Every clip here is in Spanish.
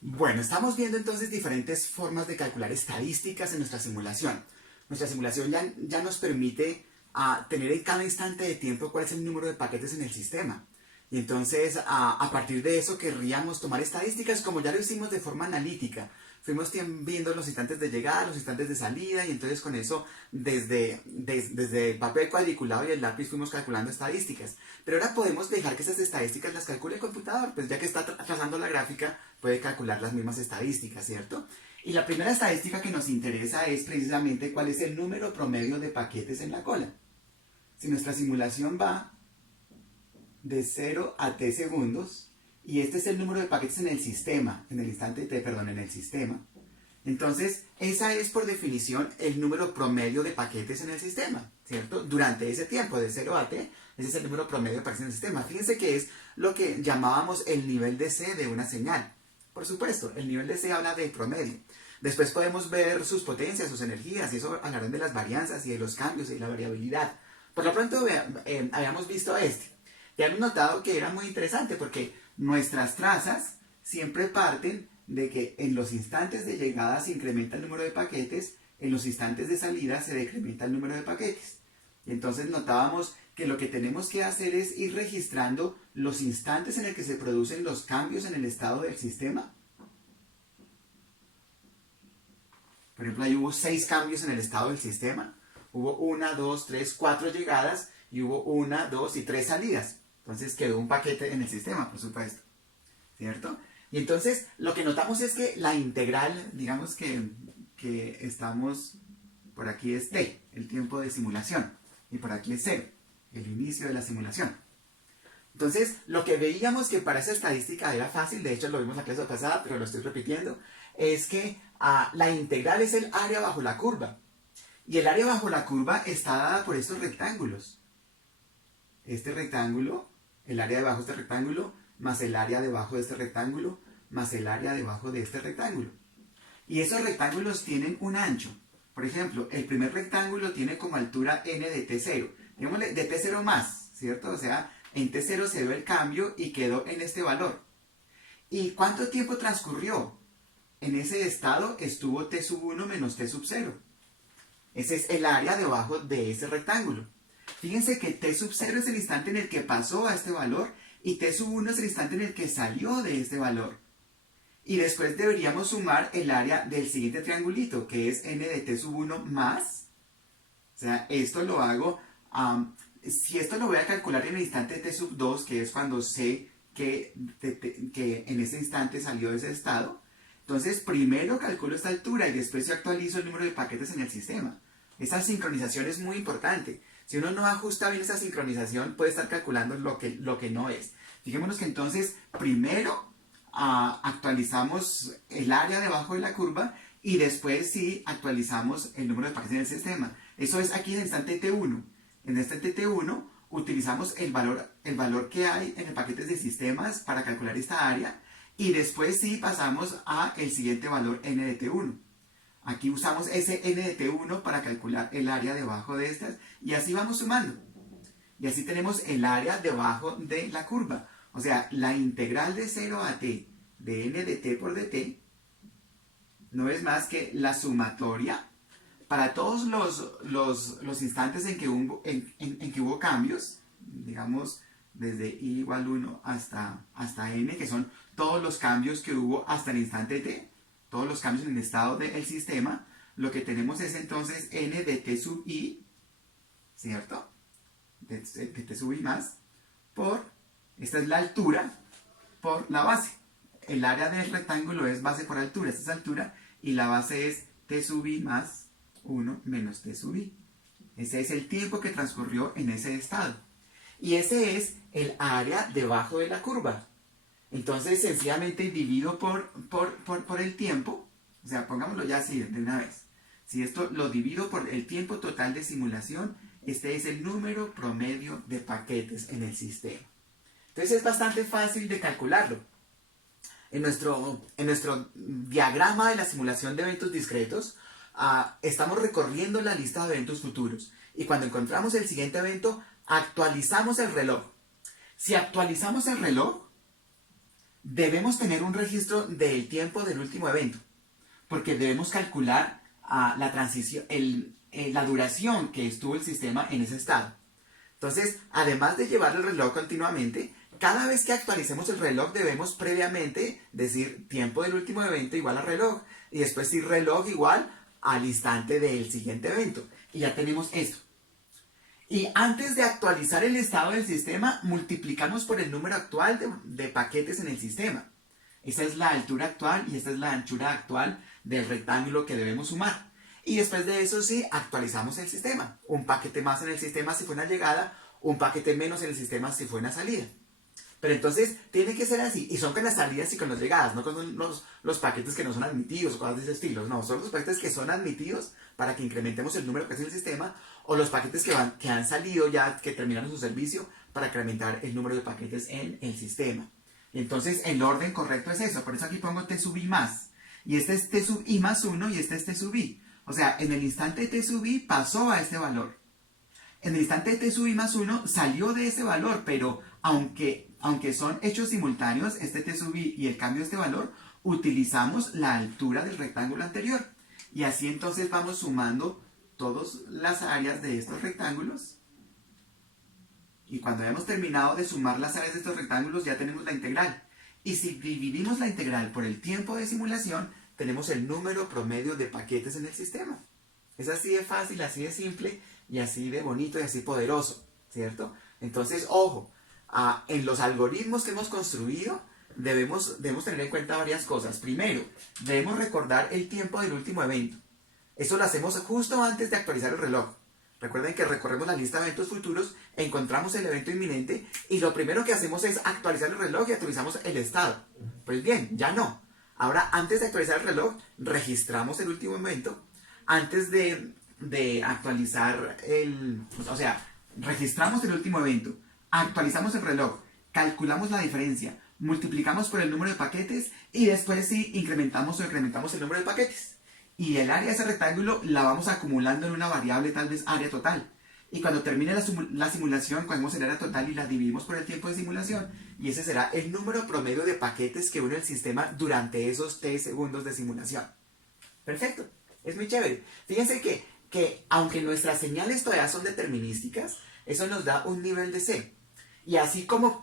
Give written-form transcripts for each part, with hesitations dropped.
Bueno, estamos viendo entonces diferentes formas de calcular estadísticas en nuestra simulación. Nuestra simulación ya nos permite tener en cada instante de tiempo cuál es el número de paquetes en el sistema. Y entonces, a partir de eso, querríamos tomar estadísticas como ya lo hicimos de forma analítica. Fuimos viendo los instantes de llegada, los instantes de salida, y entonces con eso, desde el papel cuadriculado y el lápiz, fuimos calculando estadísticas. Pero ahora podemos dejar que esas estadísticas las calcule el computador, pues ya que está trazando la gráfica, puede calcular las mismas estadísticas, ¿cierto? Y la primera estadística que nos interesa es precisamente cuál es el número promedio de paquetes en la cola. Si nuestra simulación va de 0 a t segundos, y este es el número de paquetes en el sistema, en el instante t, perdón, en el sistema, entonces esa es por definición el número promedio de paquetes en el sistema, ¿cierto? Durante ese tiempo, de 0 a t, ese es el número promedio de paquetes en el sistema. Fíjense que es lo que llamábamos el nivel de C de una señal. Por supuesto, el nivel de C habla de promedio. Después podemos ver sus potencias, sus energías, y eso hablarán de las varianzas y de los cambios y de la variabilidad. Por lo pronto, habíamos visto este. Ya hemos notado que era muy interesante porque nuestras trazas siempre parten de que en los instantes de llegada se incrementa el número de paquetes, en los instantes de salida se decrementa el número de paquetes. Y entonces notábamos que lo que tenemos que hacer es ir registrando los instantes en el que se producen los cambios en el estado del sistema. Por ejemplo, ahí hubo 6 cambios en el estado del sistema. Hubo 1, 2, 3, 4 llegadas y hubo 1, 2 y 3 salidas. Entonces quedó un paquete en el sistema, por supuesto. ¿Cierto? Y entonces lo que notamos es que la integral, digamos que estamos, por aquí es t, el tiempo de simulación. Y por aquí es 0, el inicio de la simulación. Entonces, lo que veíamos que para esa estadística era fácil, de hecho lo vimos la clase pasada, pero lo estoy repitiendo, es que la integral es el área bajo la curva. Y el área bajo la curva está dada por estos rectángulos. Este rectángulo, el área debajo de este rectángulo, más el área debajo de este rectángulo, más el área debajo de este rectángulo. Y esos rectángulos tienen un ancho. Por ejemplo, el primer rectángulo tiene como altura n de t0. Digámosle de t0 más, ¿cierto? O sea, en t0 se dio el cambio y quedó en este valor. ¿Y cuánto tiempo transcurrió? En ese estado estuvo t sub 1 menos t sub 0. Ese es el área debajo de ese rectángulo. Fíjense que t sub 0 es el instante en el que pasó a este valor y t sub 1 es el instante en el que salió de este valor. Y después deberíamos sumar el área del siguiente triangulito, que es n de t sub 1 más. O sea, esto lo hago, si esto lo voy a calcular en el instante t sub 2, que es cuando sé que en ese instante salió de ese estado, entonces primero calculo esta altura y después yo actualizo el número de paquetes en el sistema. Esa sincronización es muy importante. Si uno no ajusta bien esa sincronización, puede estar calculando lo que no es. Fijémonos que entonces primero actualizamos el área debajo de la curva y después sí actualizamos el número de paquetes en el sistema. Eso es aquí en el instante t1. En este t1 utilizamos el valor que hay en el paquete de sistemas para calcular esta área y después sí pasamos a el siguiente valor n de t1. Aquí usamos ese n de t1 para calcular el área debajo de estas y así vamos sumando. Y así tenemos el área debajo de la curva. O sea, la integral de 0 a t de n de t por dt no es más que la sumatoria para todos los instantes en que hubo cambios, digamos desde i igual 1 hasta n, que son todos los cambios que hubo hasta el instante t, todos los cambios en el estado del sistema. Lo que tenemos es entonces n de t sub i, ¿cierto? De t sub i más, esta es la altura, por la base. El área del rectángulo es base por altura, esta es altura, y la base es t sub i más 1 menos t sub i. Ese es el tiempo que transcurrió en ese estado. Y ese es el área debajo de la curva. Entonces, sencillamente divido por el tiempo, o sea, pongámoslo ya así de una vez. Si esto lo divido por el tiempo total de simulación, este es el número promedio de paquetes en el sistema. Entonces es bastante fácil de calcularlo. En nuestro diagrama de la simulación de eventos discretos, estamos recorriendo la lista de eventos futuros. Y cuando encontramos el siguiente evento, actualizamos el reloj. Si actualizamos el reloj, debemos tener un registro del tiempo del último evento, porque debemos calcular la transición, la duración que estuvo el sistema en ese estado. Entonces, además de llevar el reloj continuamente, cada vez que actualicemos el reloj debemos previamente decir tiempo del último evento igual a reloj, y después decir reloj igual al instante del siguiente evento. Y ya tenemos esto. Y antes de actualizar el estado del sistema, multiplicamos por el número actual de paquetes en el sistema. Esa es la altura actual y esta es la anchura actual del rectángulo que debemos sumar. Y después de eso sí, actualizamos el sistema. Un paquete más en el sistema si fue una llegada, un paquete menos en el sistema si fue una salida. Pero entonces tiene que ser así. Y son con las salidas y con las llegadas, no con los paquetes que no son admitidos o cosas de ese estilo. No, son los paquetes que son admitidos para que incrementemos el número que es en el sistema, o los paquetes que han salido ya, que terminaron su servicio, para incrementar el número de paquetes en el sistema. Entonces el orden correcto es eso. Por eso aquí pongo t sub i más. Y este es t sub i más 1 y este es t sub i. O sea, en el instante de t sub i pasó a este valor. En el instante de t sub i más 1 salió de ese valor, pero aunque son hechos simultáneos, este t sub i y el cambio de este valor, utilizamos la altura del rectángulo anterior. Y así entonces vamos sumando todas las áreas de estos rectángulos. Y cuando hayamos terminado de sumar las áreas de estos rectángulos, ya tenemos la integral. Y si dividimos la integral por el tiempo de simulación, tenemos el número promedio de paquetes en el sistema. Es así de fácil, así de simple, y así de bonito y así poderoso, ¿cierto? Entonces, ojo, en los algoritmos que hemos construido, debemos tener en cuenta varias cosas. Primero, debemos recordar el tiempo del último evento. Eso lo hacemos justo antes de actualizar el reloj. Recuerden que recorremos la lista de eventos futuros, encontramos el evento inminente y lo primero que hacemos es actualizar el reloj y actualizamos el estado. Pues bien, ya no. Ahora, antes de actualizar el reloj, registramos el último evento. Antes de actualizar o sea, registramos el último evento, actualizamos el reloj, calculamos la diferencia, multiplicamos por el número de paquetes y después sí incrementamos o incrementamos el número de paquetes. Y el área de ese rectángulo la vamos acumulando en una variable, tal vez área total. Y cuando termine la simulación, cogemos el área total y la dividimos por el tiempo de simulación. Y ese será el número promedio de paquetes que une el sistema durante esos t segundos de simulación. Perfecto, es muy chévere. Fíjense que aunque nuestras señales todavía son determinísticas, eso nos da un nivel de C. Y así como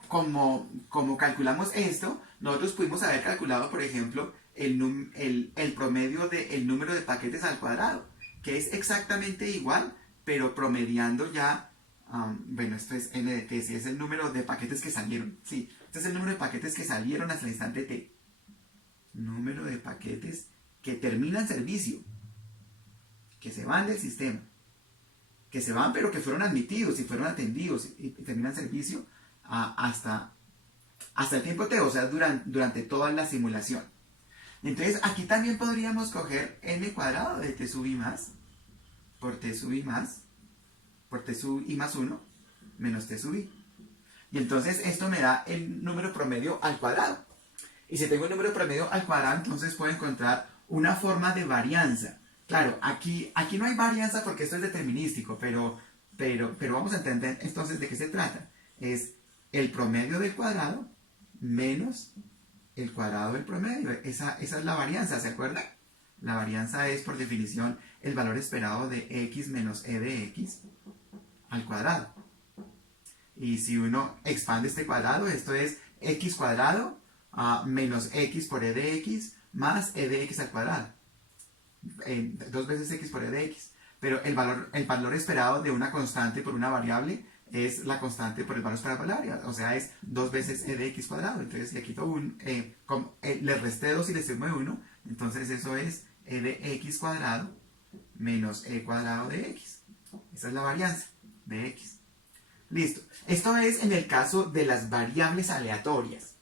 calculamos esto, nosotros pudimos haber calculado, por ejemplo, el promedio del número de paquetes al cuadrado, que es exactamente igual, pero promediando ya, bueno, esto es n de t, si es el número de paquetes que salieron, sí, este es el número de paquetes que salieron hasta el instante t. Número de paquetes que terminan servicio, que se van del sistema, que se van pero que fueron admitidos y fueron atendidos y terminan servicio hasta el tiempo t, o sea, durante toda la simulación. Entonces aquí también podríamos coger n cuadrado de t sub i más por t sub i más por t sub i más 1 menos t sub i. Y entonces esto me da el número promedio al cuadrado. Y si tengo el número promedio al cuadrado, entonces puedo encontrar una forma de varianza. Claro, aquí no hay varianza porque esto es determinístico, pero vamos a entender entonces de qué se trata. Es el promedio del cuadrado menos el cuadrado del promedio. Esa es la varianza, ¿se acuerdan? La varianza es, por definición, el valor esperado de x menos e de x al cuadrado. Y si uno expande este cuadrado, esto es x cuadrado menos x por e de x más e de x al cuadrado. 2 veces x por e de x. Pero el valor esperado de una constante por una variable es la constante por el valor esperado por la variable. O sea, es 2 veces e de x cuadrado. Entonces, si le quito le resté 2 y le sumé 1, entonces eso es e de x cuadrado menos e cuadrado de x. Esa es la varianza de x. Listo. Esto es en el caso de las variables aleatorias.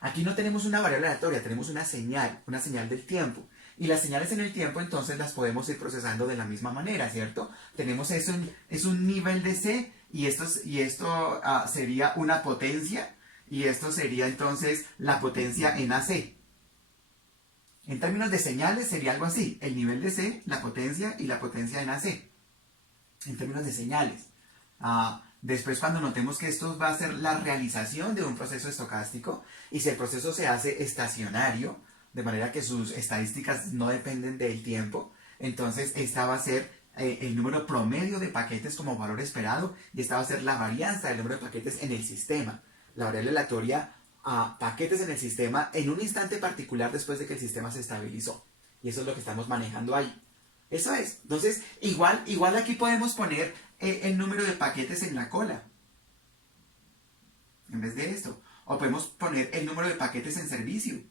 Aquí no tenemos una variable aleatoria, tenemos una señal del tiempo. Y las señales en el tiempo entonces las podemos ir procesando de la misma manera, ¿cierto? Tenemos eso, es un nivel de C y esto sería una potencia y esto sería entonces la potencia en AC. En términos de señales sería algo así, el nivel de C, la potencia y la potencia en AC. En términos de señales. Después, cuando notemos que esto va a ser la realización de un proceso estocástico, y si el proceso se hace estacionario, de manera que sus estadísticas no dependen del tiempo, entonces esta va a ser el número promedio de paquetes como valor esperado, y esta va a ser la varianza del número de paquetes en el sistema. La variable aleatoria a paquetes en el sistema en un instante particular después de que el sistema se estabilizó. Y eso es lo que estamos manejando ahí. Eso es. Entonces, igual aquí podemos poner el número de paquetes en la cola, en vez de esto. O podemos poner el número de paquetes en servicio.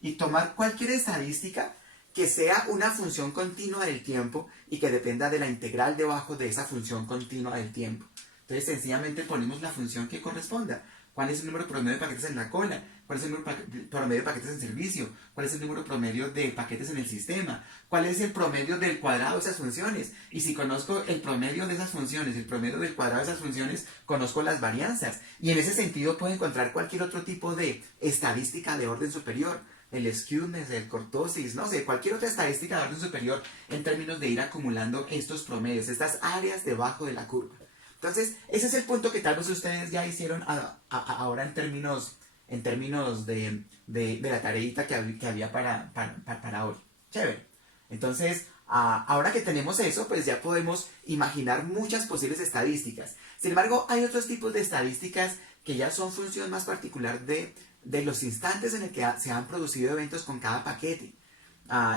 Y tomar cualquier estadística que sea una función continua del tiempo y que dependa de la integral debajo de esa función continua del tiempo. Entonces, sencillamente ponemos la función que corresponda. ¿Cuál es el número promedio de paquetes en la cola? ¿Cuál es el número promedio de paquetes en servicio? ¿Cuál es el número promedio de paquetes en el sistema? ¿Cuál es el promedio del cuadrado de esas funciones? Y si conozco el promedio de esas funciones, el promedio del cuadrado de esas funciones, conozco las varianzas. Y en ese sentido puedo encontrar cualquier otro tipo de estadística de orden superior. El skewness, el cortosis, no sé, cualquier otra estadística de orden superior en términos de ir acumulando estos promedios, estas áreas debajo de la curva. Entonces, ese es el punto que tal vez ustedes ya hicieron ahora en términos de la tareita que había para hoy. Chévere. Entonces, ahora que tenemos eso, pues ya podemos imaginar muchas posibles estadísticas. Sin embargo, hay otros tipos de estadísticas que ya son función más particular de los instantes en el que se han producido eventos con cada paquete.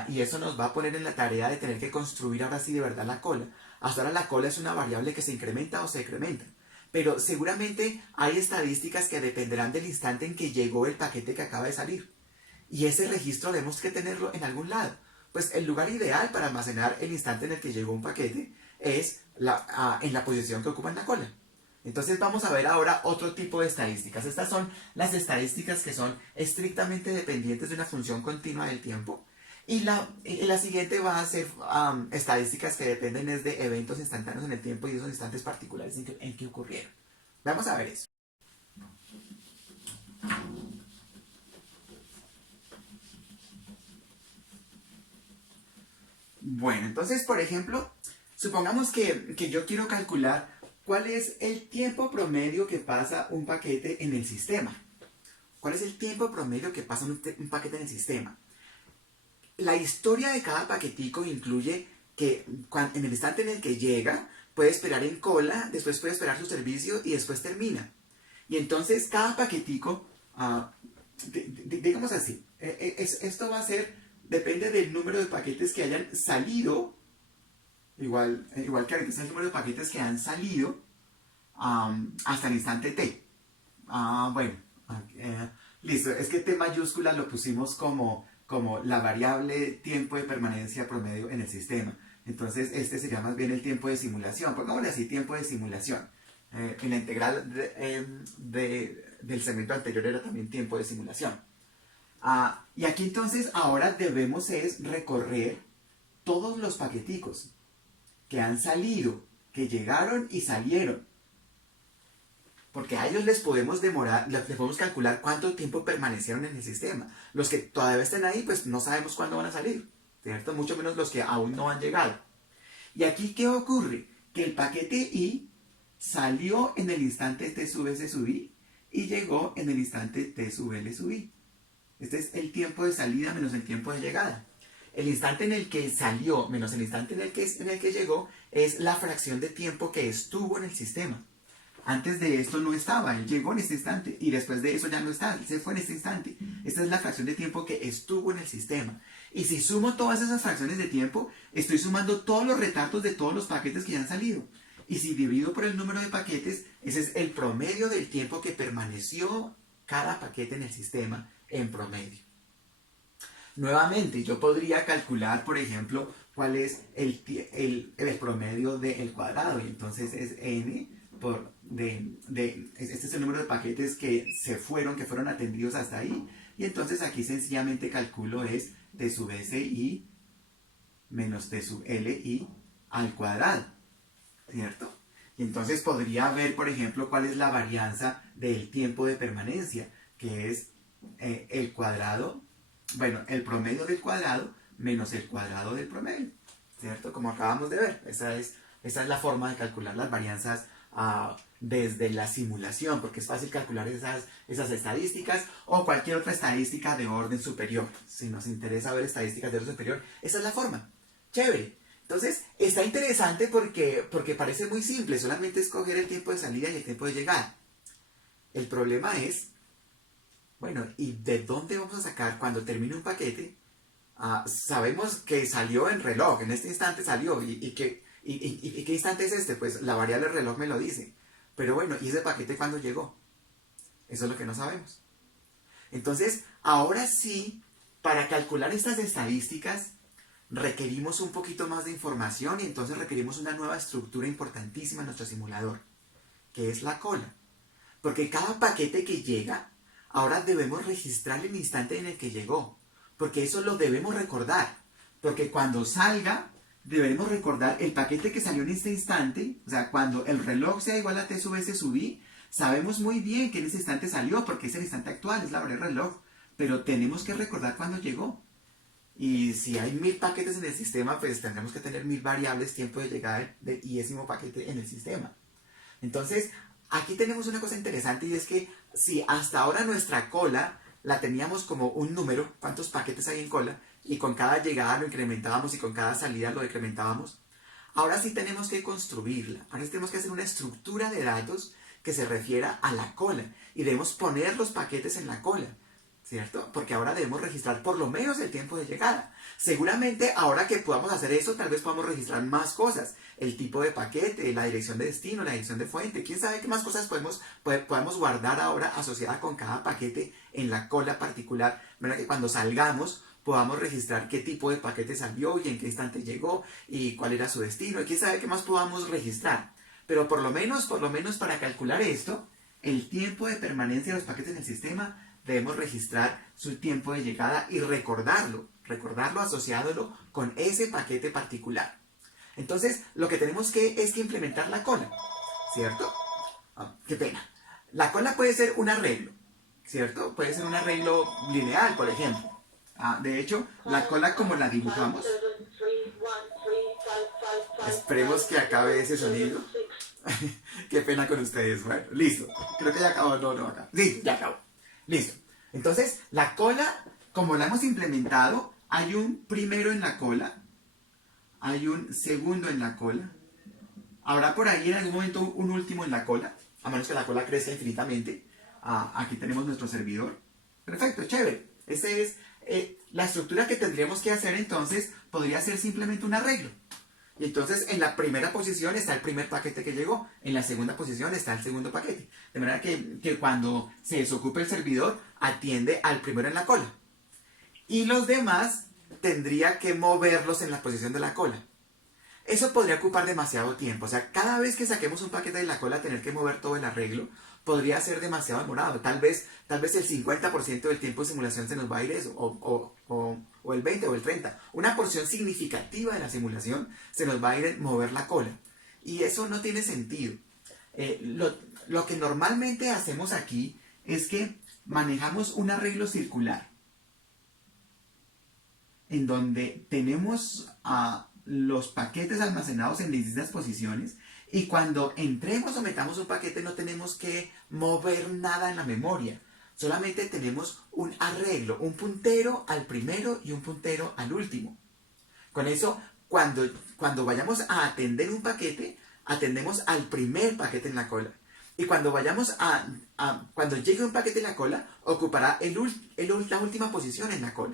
Y eso nos va a poner en la tarea de tener que construir ahora sí de verdad la cola. Hasta ahora la cola es una variable que se incrementa o se decrementa. Pero seguramente hay estadísticas que dependerán del instante en que llegó el paquete que acaba de salir. Y ese registro debemos que tenerlo en algún lado. Pues el lugar ideal para almacenar el instante en el que llegó un paquete es en la posición que ocupa en la cola. Entonces vamos a ver ahora otro tipo de estadísticas. Estas son las estadísticas que son estrictamente dependientes de una función continua del tiempo. Y la siguiente va a ser estadísticas que dependen de eventos instantáneos en el tiempo y esos instantes particulares en que ocurrieron. Vamos a ver eso. Bueno, entonces, por ejemplo, supongamos que yo quiero calcular cuál es el tiempo promedio que pasa un paquete en el sistema. ¿Cuál es el tiempo promedio que pasa un paquete en el sistema? La historia de cada paquetico incluye que en el instante en el que llega, puede esperar en cola, después puede esperar su servicio y después termina. Y entonces cada paquetico, digamos así, esto va a ser, depende del número de paquetes que hayan salido, igual que ahorita está el número de paquetes que han salido hasta el instante t. Bueno, listo, es que t mayúscula lo pusimos como la variable tiempo de permanencia promedio en el sistema. Entonces este sería más bien el tiempo de simulación. Pongámosle así, tiempo de simulación. En la integral del segmento anterior era también tiempo de simulación. Y aquí entonces ahora debemos es recorrer todos los paqueticos que han salido, que llegaron y salieron. Porque a ellos les podemos calcular cuánto tiempo permanecieron en el sistema. Los que todavía estén ahí, pues no sabemos cuándo van a salir, ¿cierto? Mucho menos los que aún no han llegado. Y aquí, ¿qué ocurre? Que el paquete I salió en el instante T sub S sub I y llegó en el instante T sub L sub I. Este es el tiempo de salida menos el tiempo de llegada. El instante en el que salió menos el instante en el que llegó es la fracción de tiempo que estuvo en el sistema. Antes de esto no estaba, él llegó en este instante y después de eso ya no está, él se fue en este instante. Esta es la fracción de tiempo que estuvo en el sistema. Y si sumo todas esas fracciones de tiempo, estoy sumando todos los retardos de todos los paquetes que ya han salido. Y si divido por el número de paquetes, ese es el promedio del tiempo que permaneció cada paquete en el sistema en promedio. Nuevamente, yo podría calcular, por ejemplo, cuál es el promedio del cuadrado. Y entonces es n este es el número de paquetes que fueron atendidos hasta ahí. Y entonces aquí sencillamente calculo es t sub si menos t sub li al cuadrado, ¿cierto? Y entonces podría ver, por ejemplo, cuál es la varianza del tiempo de permanencia, que es el cuadrado, bueno, el promedio del cuadrado menos el cuadrado del promedio, ¿cierto? Como acabamos de ver, esa es la forma de calcular las varianzas desde la simulación, porque es fácil calcular esas estadísticas o cualquier otra estadística de orden superior. Si nos interesa ver estadísticas de orden superior, esa es la forma. Chévere. Entonces, está interesante porque parece muy simple, solamente escoger el tiempo de salida y el tiempo de llegada. El problema es, bueno, ¿y de dónde vamos a sacar cuando termine un paquete? Sabemos que salió en reloj, en este instante salió, ¿y qué instante es este? Pues la variable reloj me lo dice. Pero bueno, ¿y ese paquete cuándo llegó? Eso es lo que no sabemos. Entonces, ahora sí, para calcular estas estadísticas, requerimos un poquito más de información y entonces requerimos una nueva estructura importantísima en nuestro simulador, que es la cola. Porque cada paquete que llega, ahora debemos registrar el instante en el que llegó, porque eso lo debemos recordar, porque cuando salga, debemos recordar el paquete que salió en este instante, o sea, cuando el reloj sea igual a t sub s sub i, sabemos muy bien que en ese instante salió, porque es el instante actual, es la hora del reloj, pero tenemos que recordar cuándo llegó. Y si hay 1000 paquetes en el sistema, pues tendremos que tener 1000 variables tiempo de llegada del iésimo paquete en el sistema. Entonces, aquí tenemos una cosa interesante y es que si hasta ahora nuestra cola la teníamos como un número, cuántos paquetes hay en cola, y con cada llegada lo incrementábamos y con cada salida lo decrementábamos, ahora sí tenemos que construirla. Ahora sí tenemos que hacer una estructura de datos que se refiera a la cola y debemos poner los paquetes en la cola, ¿cierto? Porque ahora debemos registrar por lo menos el tiempo de llegada. Seguramente ahora que podamos hacer eso, tal vez podamos registrar más cosas. El tipo de paquete, la dirección de destino, la dirección de fuente. ¿Quién sabe qué más cosas podemos guardar ahora asociada con cada paquete en la cola particular? ¿Verdad? Que cuando salgamos podamos registrar qué tipo de paquete salió y en qué instante llegó y cuál era su destino. Y quién sabe qué más podamos registrar. Pero por lo menos para calcular esto, el tiempo de permanencia de los paquetes en el sistema, debemos registrar su tiempo de llegada y recordarlo asociándolo con ese paquete particular. Entonces, lo que tenemos es que implementar la cola, ¿cierto? Qué pena. La cola puede ser un arreglo, ¿cierto? Puede ser un arreglo lineal, por ejemplo. De hecho, la cola como la dibujamos, esperemos que acabe ese sonido. Qué pena con ustedes. Bueno, listo. Creo que ya acabó. No, acá. Sí, ya acabó. Listo. Entonces, la cola, como la hemos implementado, hay un primero en la cola, hay un segundo en la cola, habrá por ahí en algún momento un último en la cola, a menos que la cola crezca infinitamente. Aquí tenemos nuestro servidor. Perfecto, chévere. Esta es la estructura que tendríamos que hacer entonces, podría ser simplemente un arreglo. Y entonces en la primera posición está el primer paquete que llegó, en la segunda posición está el segundo paquete. De manera que cuando se desocupe el servidor, atiende al primero en la cola. Y los demás tendría que moverlos en la posición de la cola. Eso podría ocupar demasiado tiempo. O sea, cada vez que saquemos un paquete de la cola, tener que mover todo el arreglo, podría ser demasiado demorado. Tal vez el 50% del tiempo de simulación se nos va a ir eso, o el 20 o el 30. Una porción significativa de la simulación se nos va a ir en mover la cola. Y eso no tiene sentido. Lo que normalmente hacemos aquí es que manejamos un arreglo circular, en donde tenemos los paquetes almacenados en distintas posiciones, y cuando entremos o metamos un paquete no tenemos que mover nada en la memoria. Solamente tenemos un arreglo, un puntero al primero y un puntero al último. Con eso, cuando vayamos a atender un paquete, atendemos al primer paquete en la cola. Y cuando cuando llegue un paquete en la cola, ocupará la última posición en la cola.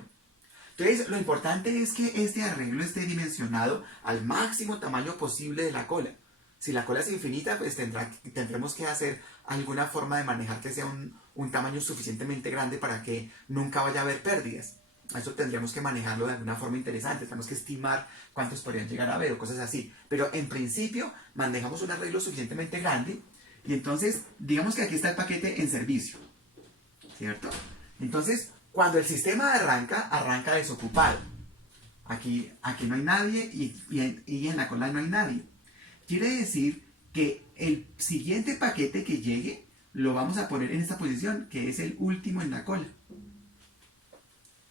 Entonces, lo importante es que este arreglo esté dimensionado al máximo tamaño posible de la cola. Si la cola es infinita, pues tendremos que hacer alguna forma de manejar que sea un tamaño suficientemente grande para que nunca vaya a haber pérdidas. Eso tendríamos que manejarlo de alguna forma interesante. Tenemos que estimar cuántos podrían llegar a haber o cosas así. Pero en principio, manejamos un arreglo suficientemente grande. Y entonces, digamos que aquí está el paquete en servicio, ¿cierto? Entonces, cuando el sistema arranca desocupado. Aquí no hay nadie y en la cola no hay nadie. Quiere decir que el siguiente paquete que llegue lo vamos a poner en esta posición, que es el último en la cola,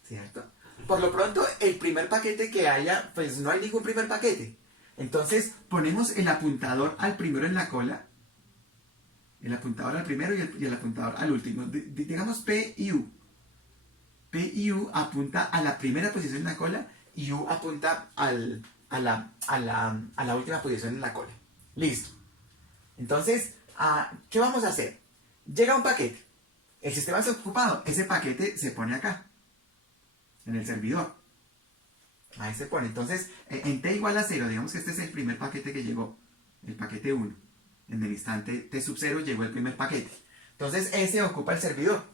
¿cierto? Por lo pronto, el primer paquete que haya, pues no hay ningún primer paquete. Entonces, ponemos el apuntador al primero en la cola El apuntador al primero y el apuntador al último. Digamos P y U. P y U apunta a la primera posición en la cola y U apunta a la última posición en la cola. Listo. Entonces, ¿qué vamos a hacer? Llega un paquete. El sistema está ocupado. Ese paquete se pone acá, en el servidor. Ahí se pone. Entonces, en t igual a 0, digamos que este es el primer paquete que llegó, el paquete 1. En el instante t sub 0 llegó el primer paquete. Entonces, ese ocupa el servidor.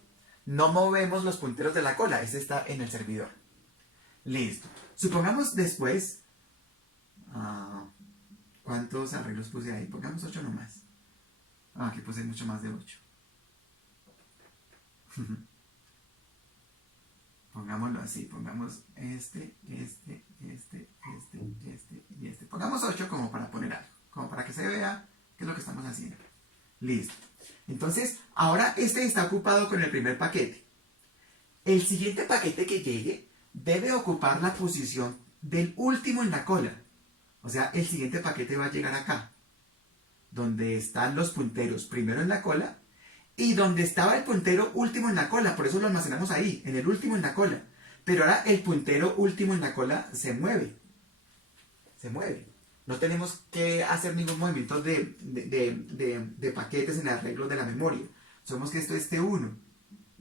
No movemos los punteros de la cola, ese está en el servidor. Listo. Supongamos después, ¿cuántos arreglos puse ahí? Pongamos 8 nomás. Aquí puse mucho más de 8. Pongámoslo así, pongamos este y este. Pongamos 8 como para poner algo, como para que se vea qué es lo que estamos haciendo. Listo. Entonces, ahora este está ocupado con el primer paquete. El siguiente paquete que llegue debe ocupar la posición del último en la cola. O sea, el siguiente paquete va a llegar acá, donde están los punteros primero en la cola y donde estaba el puntero último en la cola. Por eso lo almacenamos ahí, en el último en la cola. Pero ahora el puntero último en la cola se mueve. Se mueve. No tenemos que hacer ningún movimiento de paquetes en el arreglo de la memoria. Sabemos que esto es T1.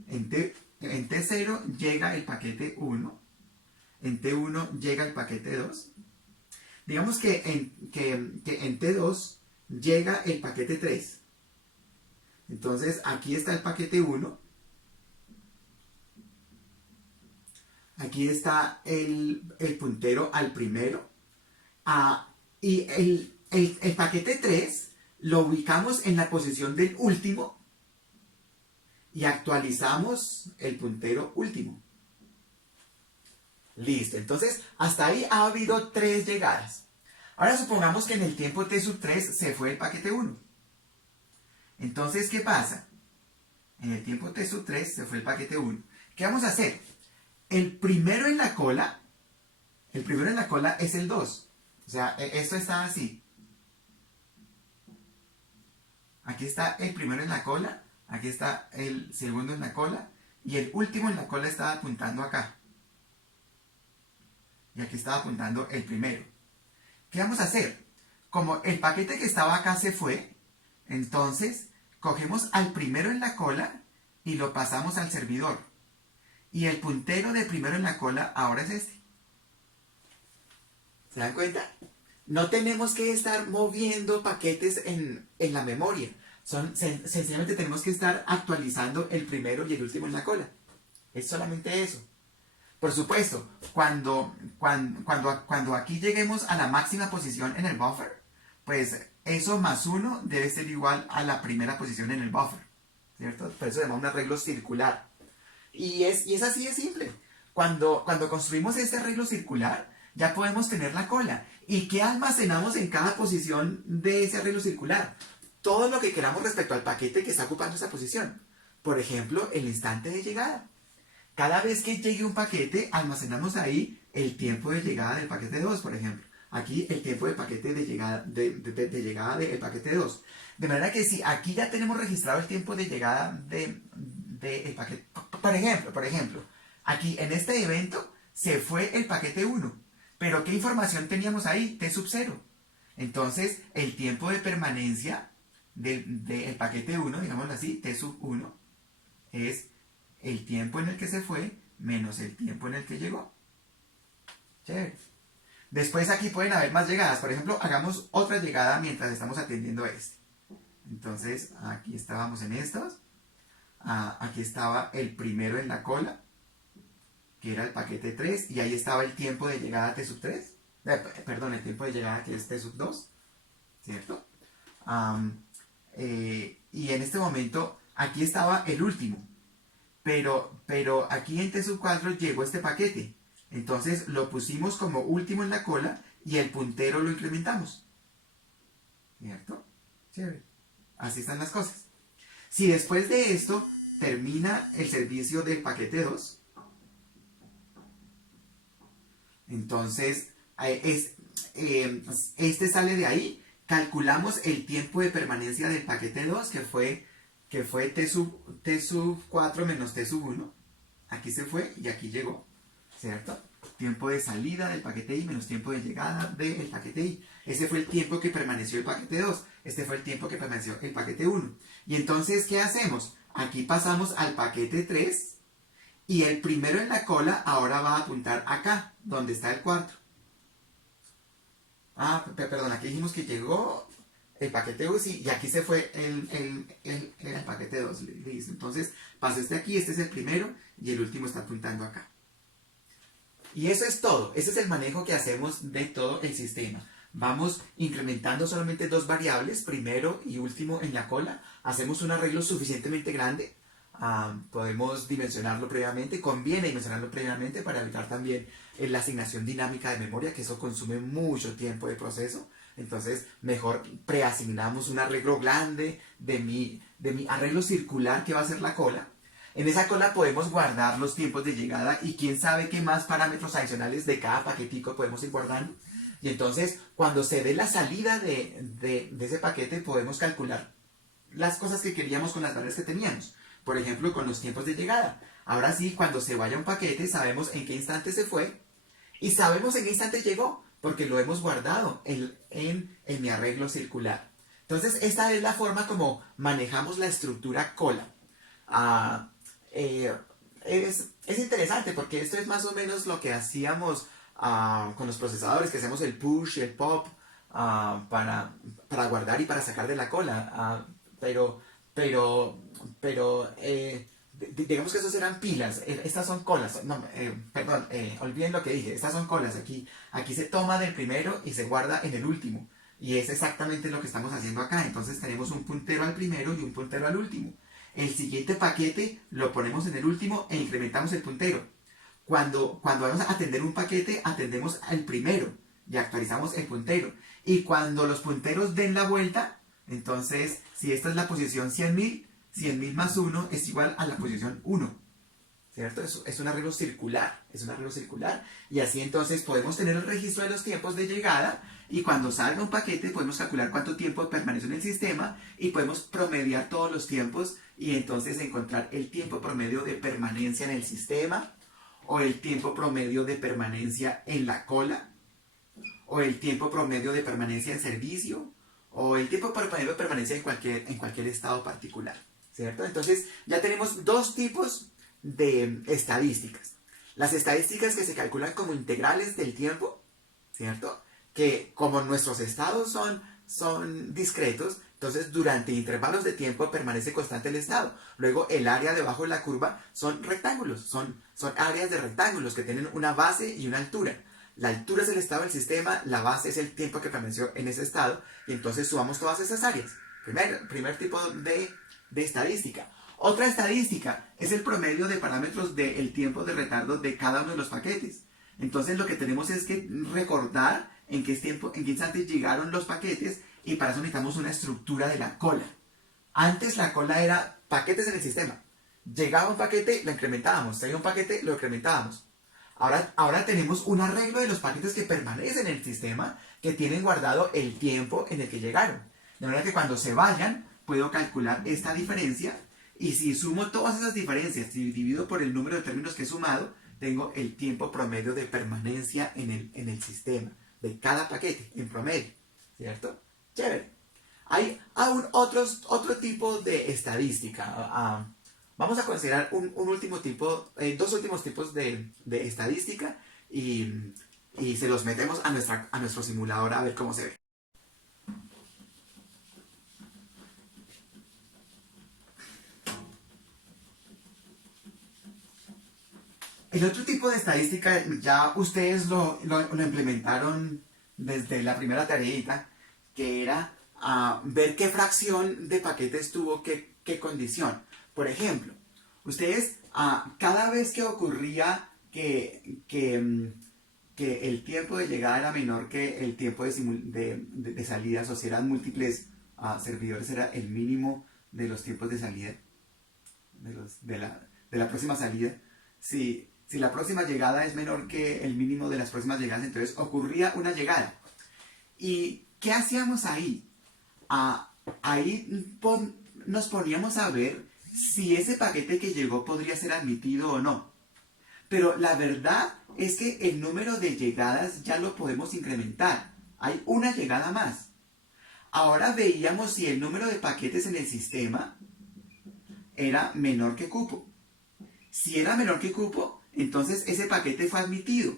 En T0 llega el paquete 1. En T1 llega el paquete 2. Digamos que en T2 llega el paquete 3. Entonces aquí está el paquete 1. Aquí está el puntero al primero. Y el paquete 3 lo ubicamos en la posición del último y actualizamos el puntero último. Listo. Entonces, hasta ahí ha habido 3 llegadas. Ahora supongamos que en el tiempo t sub 3 se fue el paquete 1. Entonces, ¿qué pasa? En el tiempo t sub 3 se fue el paquete 1. ¿Qué vamos a hacer? El primero en la cola es el 2. O sea, esto está así. Aquí está el primero en la cola, aquí está el segundo en la cola, y el último en la cola estaba apuntando acá. Y aquí estaba apuntando el primero. ¿Qué vamos a hacer? Como el paquete que estaba acá se fue, entonces cogemos al primero en la cola y lo pasamos al servidor. Y el puntero de primero en la cola ahora es este. ¿Se dan cuenta? No tenemos que estar moviendo paquetes en la memoria. Sencillamente tenemos que estar actualizando el primero y el último en la cola. Es solamente eso. Por supuesto, cuando aquí lleguemos a la máxima posición en el buffer, pues eso más 1 debe ser igual a la primera posición en el buffer. ¿Cierto? Por eso se llama un arreglo circular. Y es así de simple. Cuando construimos este arreglo circular, ya podemos tener la cola. ¿Y qué almacenamos en cada posición de ese arreglo circular? Todo lo que queramos respecto al paquete que está ocupando esa posición. Por ejemplo, el instante de llegada. Cada vez que llegue un paquete, almacenamos ahí el tiempo de llegada del paquete 2, por ejemplo. Aquí el tiempo de paquete de llegada del paquete 2. De manera que si aquí ya tenemos registrado el tiempo de llegada del paquete. Por ejemplo, aquí en este evento se fue el paquete 1. Pero ¿qué información teníamos ahí? T sub 0. Entonces, el tiempo de permanencia del paquete 1, digámoslo así, T sub 1, es el tiempo en el que se fue menos el tiempo en el que llegó. Chévere. Después aquí pueden haber más llegadas. Por ejemplo, hagamos otra llegada mientras estamos atendiendo este. Entonces, aquí estábamos en estos. Aquí estaba el primero en la cola, que era el paquete 3, y ahí estaba el tiempo de llegada T sub 3. Perdón, el tiempo de llegada que es T sub 2. ¿Cierto? Y en este momento, aquí estaba el último. Pero aquí en T sub 4 llegó este paquete. Entonces lo pusimos como último en la cola y el puntero lo incrementamos. ¿Cierto? Chévere. Así están las cosas. Si después de esto termina el servicio del paquete 2, entonces este sale de ahí calculamos el tiempo de permanencia del paquete 2, que fue t sub 4 menos t sub 1. Aquí se fue y aquí llegó, ¿cierto? Tiempo de salida del paquete I menos tiempo de llegada del paquete I. Ese fue el tiempo que permaneció el paquete 2. Este fue el tiempo que permaneció el paquete 1. Y entonces, ¿qué hacemos? Aquí pasamos al paquete 3 y el primero en la cola ahora va a apuntar acá, donde está el cuarto. Perdón, aquí dijimos que llegó el paquete 1 y aquí se fue el paquete 2. Listo. Entonces, pasó aquí, este es el primero y el último está apuntando acá. Y eso es todo. Ese es el manejo que hacemos de todo el sistema. Vamos incrementando solamente dos variables, primero y último en la cola. Hacemos un arreglo suficientemente grande. Podemos dimensionarlo previamente. Conviene dimensionarlo previamente para evitar también la asignación dinámica de memoria, que eso consume mucho tiempo de proceso. Entonces, mejor preasignamos un arreglo grande de mi arreglo circular que va a ser la cola. En esa cola podemos guardar los tiempos de llegada y quién sabe qué más parámetros adicionales de cada paquetico podemos ir guardando. Y entonces, cuando se dé la salida de ese paquete, podemos calcular las cosas que queríamos con las variables que teníamos. Por ejemplo, con los tiempos de llegada. Ahora sí, cuando se vaya un paquete, sabemos en qué instante se fue y sabemos en qué instante llegó, porque lo hemos guardado en mi arreglo circular. Entonces, esta es la forma como manejamos la estructura cola. Es interesante porque esto es más o menos lo que hacíamos con los procesadores, que hacemos el push y el pop para guardar y para sacar de la cola. Digamos que esos eran pilas. Estas son colas. No, perdón, olviden lo que dije. Estas son colas. Aquí se toma del primero y se guarda en el último. Y es exactamente lo que estamos haciendo acá. Entonces tenemos un puntero al primero y un puntero al último. El siguiente paquete lo ponemos en el último e incrementamos el puntero. Cuando vamos a atender un paquete, atendemos al primero y actualizamos el puntero. Y cuando los punteros den la vuelta, entonces, si esta es la posición 100.000, 100.000 más 1 es igual a la posición 1. ¿Cierto? Es un arreglo circular. Es un arreglo circular. Y así entonces podemos tener el registro de los tiempos de llegada. Y cuando salga un paquete podemos calcular cuánto tiempo permanece en el sistema. Y podemos promediar todos los tiempos. Y entonces encontrar el tiempo promedio de permanencia en el sistema. O el tiempo promedio de permanencia en la cola. O el tiempo promedio de permanencia en servicio. O el tiempo promedio de permanencia en cualquier estado particular. ¿Cierto? Entonces ya tenemos dos tipos de estadísticas. Las estadísticas que se calculan como integrales del tiempo, ¿cierto? Que como nuestros estados son discretos, entonces durante intervalos de tiempo permanece constante el estado. Luego el área debajo de la curva son rectángulos, son áreas de rectángulos que tienen una base y una altura. La altura es el estado del sistema, la base es el tiempo que permaneció en ese estado, y entonces sumamos todas esas áreas. Primer tipo de estadística. Otra estadística es el promedio de parámetros del tiempo de retardo de cada uno de los paquetes. Entonces lo que tenemos es que recordar en qué instante llegaron los paquetes, y para eso necesitamos una estructura de la cola. Antes la cola era paquetes en el sistema. Llegaba un paquete, lo incrementábamos. Salía un paquete, lo incrementábamos. Ahora tenemos un arreglo de los paquetes que permanecen en el sistema, que tienen guardado el tiempo en el que llegaron. De manera que cuando se vayan, puedo calcular esta diferencia, y si sumo todas esas diferencias y divido por el número de términos que he sumado, tengo el tiempo promedio de permanencia en el sistema, de cada paquete, en promedio. ¿Cierto? Chévere. Hay aún otro tipo de estadística. Vamos a considerar dos últimos tipos de estadística, y se los metemos a nuestro simulador a ver cómo se ve. El otro tipo de estadística, ya ustedes lo implementaron desde la primera tareita, que era ver qué fracción de paquetes tuvo qué condición. Por ejemplo, ustedes, cada vez que ocurría que el tiempo de llegada era menor que el tiempo de salida, o si eran múltiples servidores, era el mínimo de los tiempos de salida, de la próxima salida. Si la próxima llegada es menor que el mínimo de las próximas llegadas, entonces ocurría una llegada. ¿Y ¿qué hacíamos ahí? Ahí nos poníamos a ver si ese paquete que llegó podría ser admitido o no. Pero la verdad es que el número de llegadas ya lo podemos incrementar. Hay una llegada más. Ahora veíamos si el número de paquetes en el sistema era menor que cupo. Si era menor que cupo, entonces ese paquete fue admitido.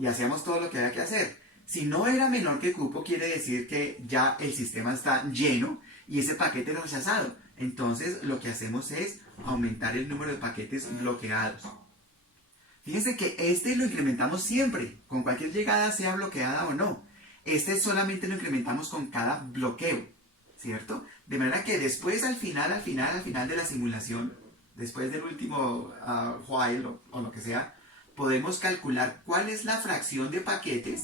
Y hacíamos todo lo que había que hacer. Si no era menor que cupo, quiere decir que ya el sistema está lleno y ese paquete es rechazado. Entonces lo que hacemos es aumentar el número de paquetes bloqueados. Fíjense que este lo incrementamos siempre, con cualquier llegada sea bloqueada o no. Este solamente lo incrementamos con cada bloqueo, ¿cierto? De manera que después al final de la simulación, después del último while o lo que sea, podemos calcular cuál es la fracción de paquetes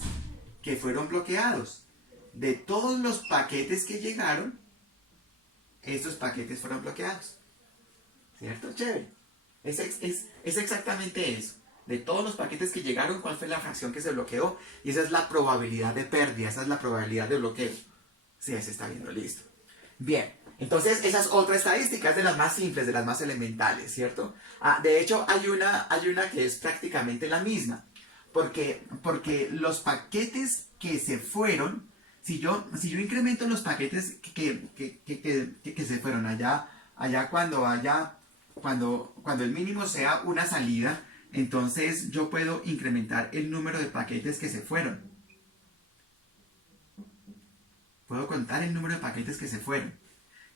que fueron bloqueados. De todos los paquetes que llegaron, estos paquetes fueron bloqueados. ¿Cierto? Chévere. Es exactamente eso. De todos los paquetes que llegaron, cuál fue la fracción que se bloqueó. Y esa es la probabilidad de pérdida, esa es la probabilidad de bloqueo. Sí, se está viendo, listo. Bien, entonces esa es otra estadística, es de las más simples, de las más elementales, ¿cierto? De hecho, hay una que es prácticamente la misma. Porque los paquetes que se fueron, si yo incremento los paquetes que se fueron allá cuando el mínimo sea una salida, entonces yo puedo incrementar el número de paquetes que se fueron. Puedo contar el número de paquetes que se fueron.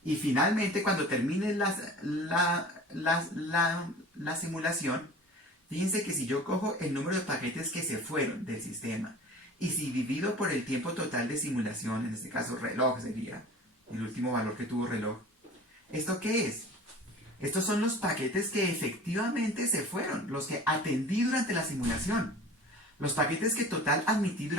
Y finalmente, cuando termine la simulación, fíjense que si yo cojo el número de paquetes que se fueron del sistema y si divido por el tiempo total de simulación, en este caso reloj sería el último valor que tuvo reloj, ¿esto qué es? Estos son los paquetes que efectivamente se fueron, los que atendí durante la simulación. Los paquetes que total admití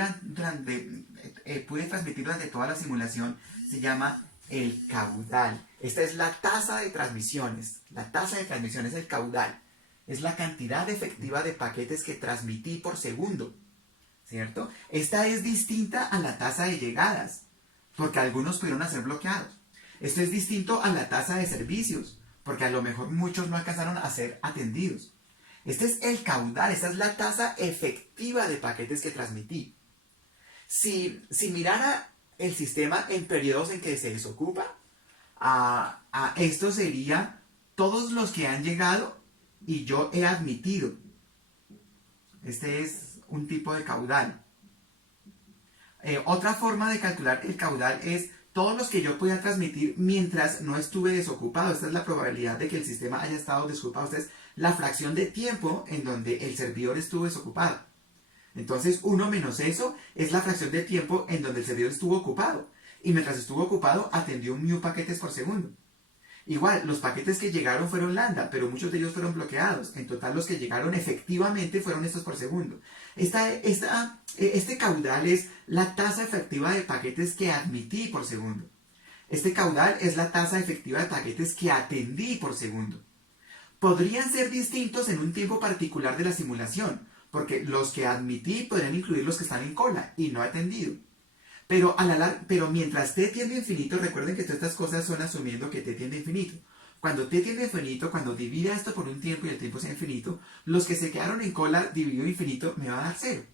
pude transmitir durante toda la simulación se llama el caudal. Esta es la tasa de transmisiones. La tasa de transmisión es el caudal. Es la cantidad efectiva de paquetes que transmití por segundo. ¿Cierto? Esta es distinta a la tasa de llegadas, porque algunos pudieron ser bloqueados. Esto es distinto a la tasa de servicios, porque a lo mejor muchos no alcanzaron a ser atendidos. Este es el caudal, esta es la tasa efectiva de paquetes que transmití. Si mirara el sistema en periodos en que se desocupa, esto sería todos los que han llegado y yo he admitido. Este es un tipo de caudal. Otra forma de calcular el caudal es todos los que yo podía transmitir mientras no estuve desocupado. Esta es la probabilidad de que el sistema haya estado desocupado. Esta es la fracción de tiempo en donde el servidor estuvo desocupado. Entonces 1 menos eso es la fracción de tiempo en donde el servidor estuvo ocupado. Y mientras estuvo ocupado atendió 1.000 paquetes por segundo. Igual, los paquetes que llegaron fueron lambda, pero muchos de ellos fueron bloqueados. En total, los que llegaron efectivamente fueron estos por segundo. Este caudal es la tasa efectiva de paquetes que admití por segundo. Este caudal es la tasa efectiva de paquetes que atendí por segundo. Podrían ser distintos en un tiempo particular de la simulación, porque los que admití podrían incluir los que están en cola y no atendido. Pero mientras t tiende a infinito, recuerden que todas estas cosas son asumiendo que t tiende a infinito. Cuando t tiende a infinito, cuando divida esto por un tiempo y el tiempo sea infinito, los que se quedaron en cola dividido infinito me va a dar 0.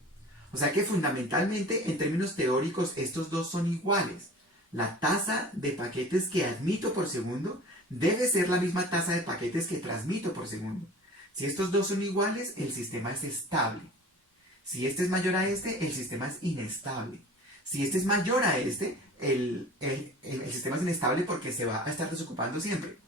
O sea que fundamentalmente, en términos teóricos, estos dos son iguales. La tasa de paquetes que admito por segundo debe ser la misma tasa de paquetes que transmito por segundo. Si estos dos son iguales, el sistema es estable. Si este es mayor a este, el sistema es inestable. Si este es mayor a este, el sistema es inestable porque se va a estar desocupando siempre.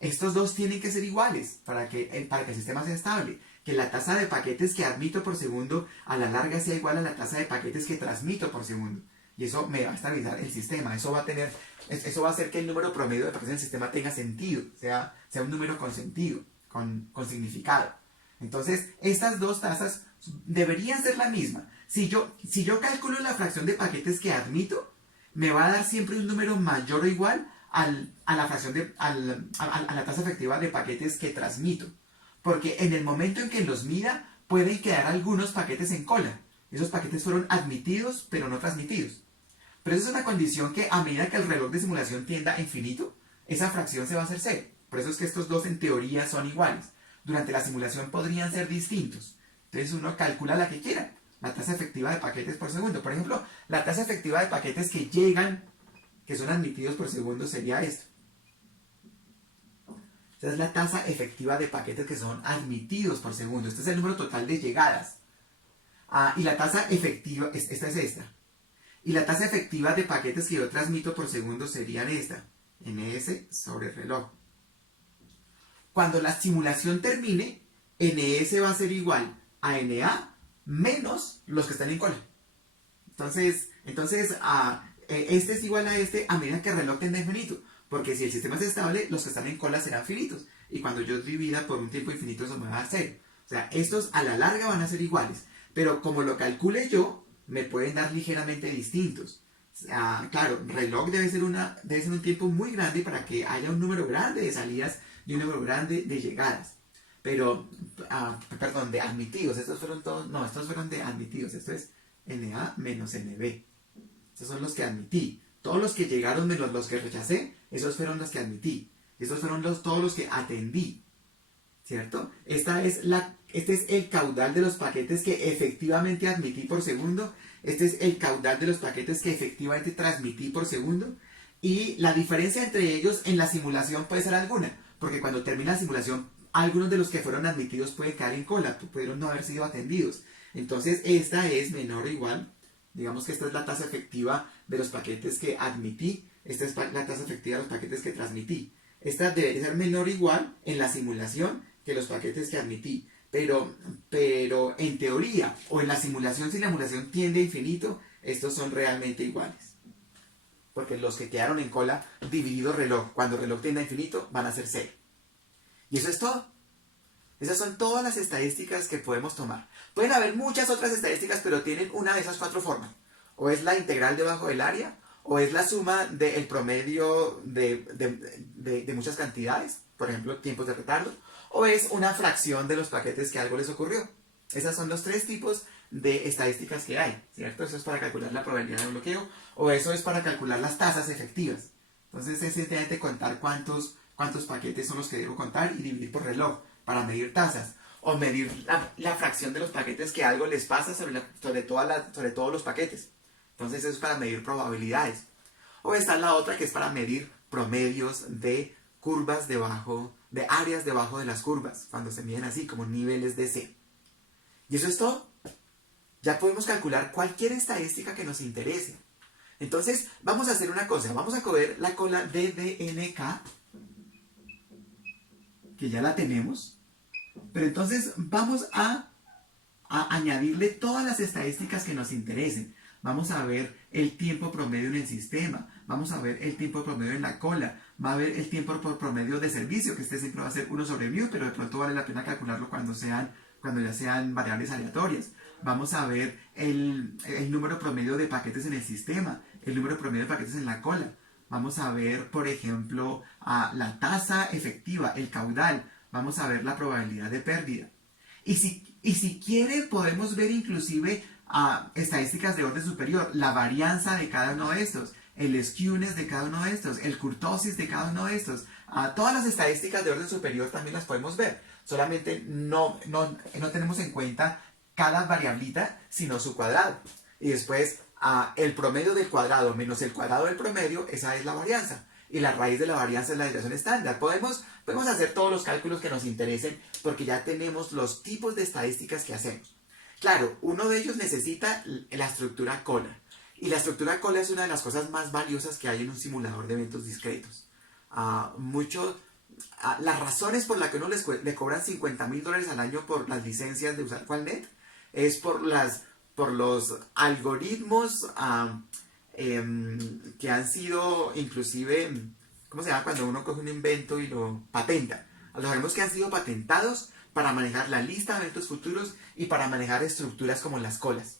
Estos dos tienen que ser iguales para que el sistema sea estable. Que la tasa de paquetes que admito por segundo a la larga sea igual a la tasa de paquetes que transmito por segundo. Y eso me va a estabilizar el sistema. Eso va a hacer que el número promedio de paquetes del sistema tenga sentido. Sea un número con sentido, con significado. Entonces, estas dos tasas deberían ser la misma. Si yo calculo la fracción de paquetes que admito, me va a dar siempre un número mayor o igual a la tasa efectiva de paquetes que transmito. Porque en el momento en que los mida, pueden quedar algunos paquetes en cola. Esos paquetes fueron admitidos, pero no transmitidos. Pero eso es una condición que a medida que el reloj de simulación tienda a infinito, esa fracción se va a hacer cero. Por eso es que estos dos en teoría son iguales. Durante la simulación podrían ser distintos. Entonces uno calcula la que quiera. La tasa efectiva de paquetes por segundo. Por ejemplo, la tasa efectiva de paquetes que llegan, que son admitidos por segundo, sería esto. Esta es la tasa efectiva de paquetes que son admitidos por segundo. Este es el número total de llegadas. Y la tasa efectiva, esta es esta. Y la tasa efectiva de paquetes que yo transmito por segundo serían esta. NS sobre reloj. Cuando la simulación termine, NS va a ser igual a NA menos los que están en cola. Entonces este es igual a este a medida que el reloj tenga infinito. Porque si el sistema es estable, los que están en cola serán finitos. Y cuando yo divida por un tiempo infinito, eso me va a dar cero. O sea, estos a la larga van a ser iguales. Pero como lo calcule yo, me pueden dar ligeramente distintos. Claro, reloj debe ser un tiempo muy grande para que haya un número grande de salidas y un número grande de llegadas. Pero, perdón, de admitidos. Estos fueron todos, no, estos fueron de admitidos. Esto es NA menos NB. Estos son los que admití. Todos los que llegaron menos los que rechacé, esos fueron los que admití. Estos fueron todos los que atendí. ¿Cierto? Este es el caudal de los paquetes que efectivamente admití por segundo. Este es el caudal de los paquetes que efectivamente transmití por segundo. Y la diferencia entre ellos en la simulación puede ser alguna. Porque cuando termina la simulación, algunos de los que fueron admitidos pueden caer en cola. Pudieron no haber sido atendidos. Entonces esta es menor o igual. Digamos que esta es la tasa efectiva de los paquetes que admití. Esta es la tasa efectiva de los paquetes que transmití. Esta debería ser menor o igual en la simulación que los paquetes que admití. Pero en teoría o en la simulación, si la simulación tiende a infinito, estos son realmente iguales. Porque los que quedaron en cola dividido reloj, cuando el reloj tiende a infinito, van a ser cero. Y eso es todo. Esas son todas las estadísticas que podemos tomar. Pueden haber muchas otras estadísticas, pero tienen una de esas cuatro formas. O es la integral debajo del área, o es la suma del promedio de muchas cantidades, por ejemplo, tiempos de retardo, o es una fracción de los paquetes que algo les ocurrió. Esos son los tres tipos de estadísticas que hay, ¿cierto? Eso es para calcular la probabilidad de bloqueo, o eso es para calcular las tasas efectivas. Entonces es simplemente contar cuántos paquetes son los que debo contar y dividir por reloj para medir tasas, o medir la fracción de los paquetes que algo les pasa sobre todos los paquetes. Entonces eso es para medir probabilidades. O está la otra que es para medir promedios de curvas de áreas debajo de las curvas, cuando se miden así como niveles de C. Y eso es todo. Ya podemos calcular cualquier estadística que nos interese. Entonces vamos a hacer una cosa, vamos a coger la cola DDNK, que ya la tenemos, pero entonces vamos a añadirle todas las estadísticas que nos interesen. Vamos a ver el tiempo promedio en el sistema, vamos a ver el tiempo promedio en la cola, va a ver el tiempo por promedio de servicio, que este siempre va a ser 1 sobre μ, pero de pronto vale la pena calcularlo cuando ya sean variables aleatorias. Vamos a ver el número promedio de paquetes en el sistema, el número promedio de paquetes en la cola. Vamos a ver, por ejemplo, la tasa efectiva, el caudal. Vamos a ver la probabilidad de pérdida. Y si quieren, podemos ver inclusive estadísticas de orden superior, la varianza de cada uno de estos, el skewness de cada uno de estos, el kurtosis de cada uno de estos. Todas las estadísticas de orden superior también las podemos ver. Solamente no tenemos en cuenta cada variablita, sino su cuadrado. Y después, el promedio del cuadrado menos el cuadrado del promedio, esa es la varianza. Y la raíz de la varianza es la desviación estándar. Podemos hacer todos los cálculos que nos interesen porque ya tenemos los tipos de estadísticas que hacemos. Claro, uno de ellos necesita la estructura cola. Y la estructura cola es una de las cosas más valiosas que hay en un simulador de eventos discretos. Las razones por las que uno le cobran $50,000 al año por las licencias de usar QualNet es por los algoritmos que han sido inclusive, ¿cómo se llama? Cuando uno coge un invento y lo patenta. Los algoritmos que han sido patentados para manejar la lista de eventos futuros y para manejar estructuras como las colas.